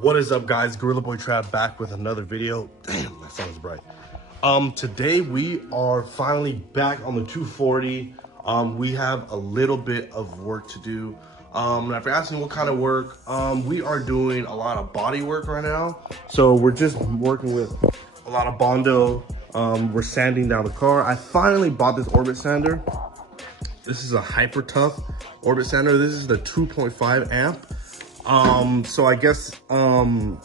What is up, guys? Gorilla Boy Trap back with another video. Damn, that sounds bright. Today we are finally back on the 240. We have a little bit of work to do. And if you're asking what kind of work, we are doing a lot of body work right now. So we're just working with a lot of Bondo. We're sanding down the car. I finally bought this orbit sander. This is a hyper tough orbit sander. This is the 2.5 amp. So I guess, oh my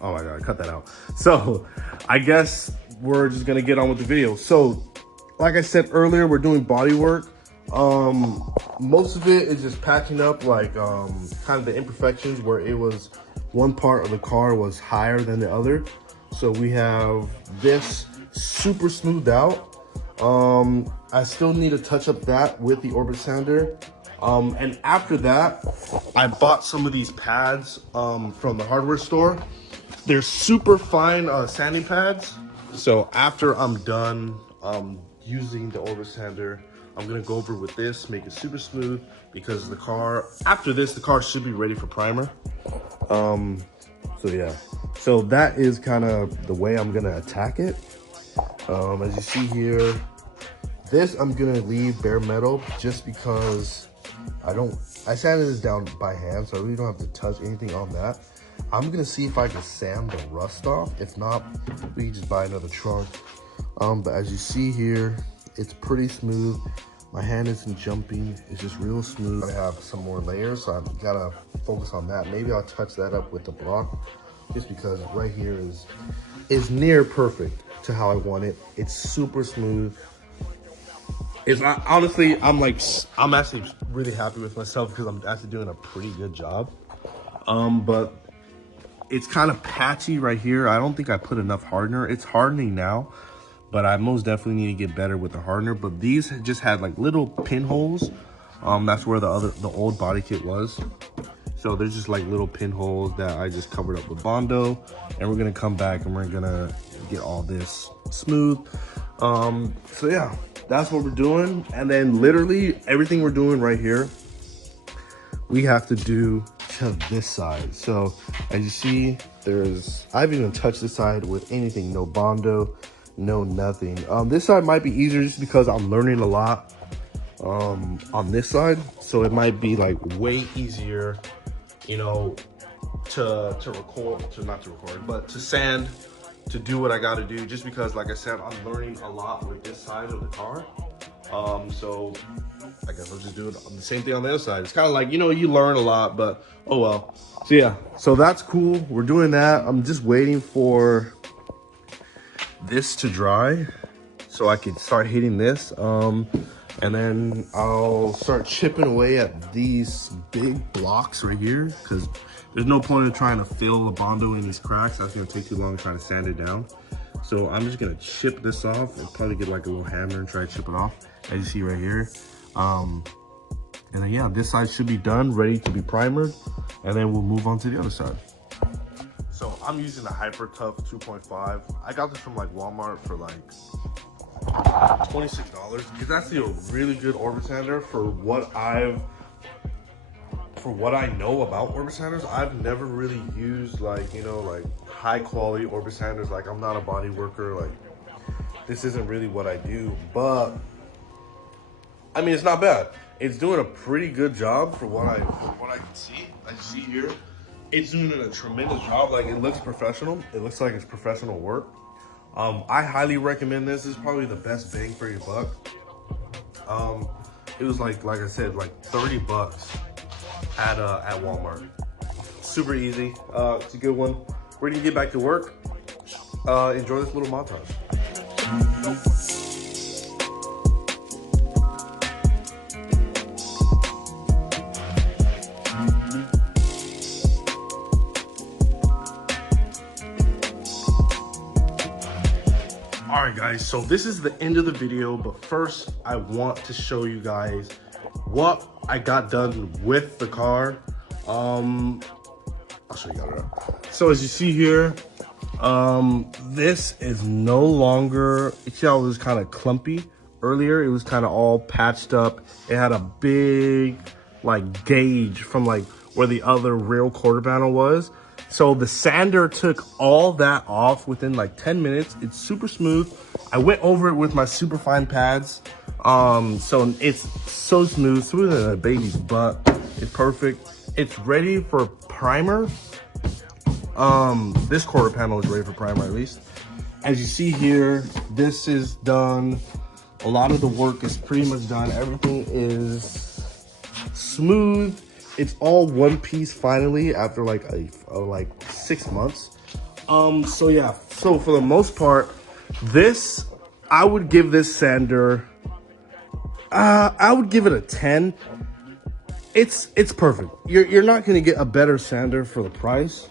God, cut that out. So I guess we're just gonna get on with the video. So like I said earlier, we're doing body work. Most of it is just patching up like, kind of the imperfections where it was one part of the car was higher than the other. So we have this super smoothed out. I still need to touch up that with the orbit sander. And after that, I bought some of these pads from the hardware store. They're super fine sanding pads. So after I'm done using the orbit sander, I'm gonna go over with this, make it super smooth, because the car, after this, the car should be ready for primer. So yeah, so that is kind of the way I'm gonna attack it. As you see here, this I'm gonna leave bare metal just because I sanded this down by hand, so I really don't have to touch anything on that. I'm gonna see if I can sand the rust off. If not, we can just buy another trunk. But as you see here, it's pretty smooth. My hand isn't jumping, it's just real smooth. I have some more layers, so I've gotta focus on that. Maybe I'll touch that up with the block, just because right here is near perfect to how I want it. It's super smooth. It's not, honestly, I'm actually really happy with myself because I'm actually doing a pretty good job. But it's kind of patchy right here. I don't think I put enough hardener. It's hardening now, but I most definitely need to get better with the hardener. But these just had like little pinholes. That's where the old body kit was. So there's just like little pinholes that I just covered up with Bondo, and we're gonna come back and we're gonna get all this smooth. So yeah, that's what we're doing. And then literally everything we're doing right here, we have to do to this side. So as you see, I haven't even touched this side with anything, no Bondo, no nothing. This side might be easier just because I'm learning a lot on this side. So it might be like way easier, you know, to sand, to do what I got to do, just because, like I said, I'm learning a lot with this side of the car. So I guess I'll just do it on the same thing on the other side. It's kind of like, you know, you learn a lot, but oh well. So yeah, so that's cool. We're doing that. I'm just waiting for this to dry so I can start hitting this. And then I'll start chipping away at these big blocks right here, because there's no point in trying to fill the Bondo in these cracks. That's gonna take too long trying to sand it down. So I'm just gonna chip this off and probably get like a little hammer and try to chip it off, as you see right here. And then yeah, this side should be done, ready to be primered, and then we'll move on to the other side. So I'm using the Hyper Tough 2.5. I got this from like Walmart for like $26. It's actually a really good orbit sander for what I know about orbit sanders. I've never really used like, you know, like high quality orbit sanders. Like, I'm not a body worker. Like, this isn't really what I do, but I mean, it's not bad. It's doing a pretty good job for what I can see. I see here, it's doing a tremendous job. Like, it looks professional. It looks like it's professional work. I highly recommend this. This is probably the best bang for your buck. It was like I said, like 30 bucks at Walmart. Super easy. It's a good one. We're gonna get back to work. Enjoy this little montage. All right, guys, so this is the end of the video, but first I want to show you guys what I got done with the car. I'll show you guys. So as you see here, this is no longer, you see how it was kind of clumpy earlier? It was kind of all patched up. It had a big like gauge from like where the other real quarter panel was. So the sander took all that off within like 10 minutes. It's super smooth. I went over it with my super fine pads. So it's so smooth, smoother than a baby's butt. It's perfect. It's ready for primer. This quarter panel is ready for primer at least. As you see here, this is done. A lot of the work is pretty much done. Everything is smooth. It's all one piece finally after like 6 months. So yeah, so for the most part, this, I would give this sander, I would give it a 10. It's perfect. You're not gonna get a better sander for the price.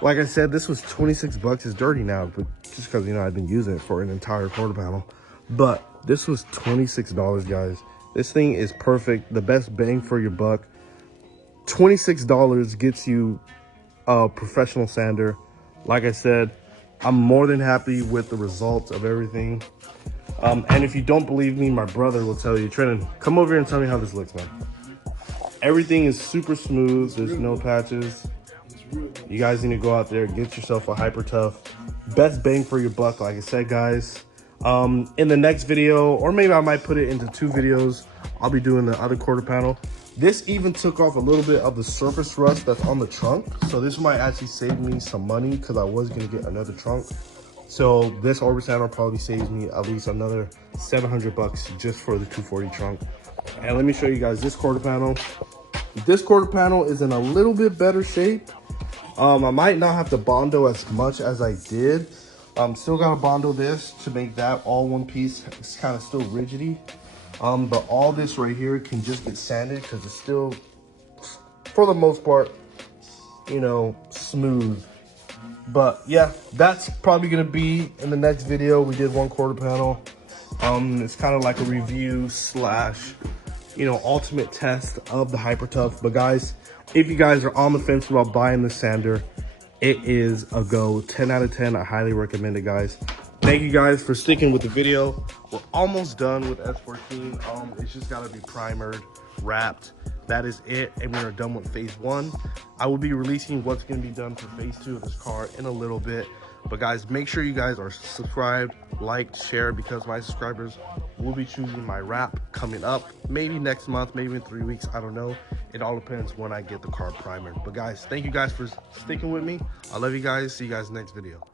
Like I said, this was 26 bucks. It's dirty now, but just because, you know, I've been using it for an entire quarter panel. But this was $26, guys. This thing is perfect. The best bang for your buck. $26 gets you a professional sander. Like I said, I'm more than happy with the results of everything. And if you don't believe me, my brother will tell you. Trenton, come over here and tell me how this looks, man. Everything is super smooth. There's no patches. You guys need to go out there, get yourself a Hyper Tough. Best bang for your buck, like I said, guys. In the next video, or maybe I might put it into 2 videos, I'll be doing the other quarter panel. This even took off a little bit of the surface rust that's on the trunk. So this might actually save me some money because I was going to get another trunk. So this Orbit sander probably saves me at least another 700 bucks just for the 240 trunk. And let me show you guys this quarter panel. This quarter panel is in a little bit better shape. I might not have to bondo as much as I did. Still gotta bondo this to make that all one piece. It's kind of still rigidy. But all this right here can just get sanded because it's still, for the most part, you know, smooth. But yeah, that's probably gonna be in the next video. We did 1 quarter panel. It's kind of like a review slash, you know, ultimate test of the Hyper Tough. But guys, if you guys are on the fence about buying the sander, it is a go. 10 out of 10. I highly recommend it, guys. Thank you guys for sticking with the video. We're almost done with S14. It's just got to be primered, wrapped. That is it, and we are done with phase 1. I will be releasing what's going to be done for phase 2 of this car in a little bit. But guys, make sure you guys are subscribed, like, share, because my subscribers will be choosing my wrap coming up. Maybe next month, maybe in 3 weeks, I don't know. It all depends when I get the car primered. But guys, thank you guys for sticking with me. I love you guys. See you guys next video.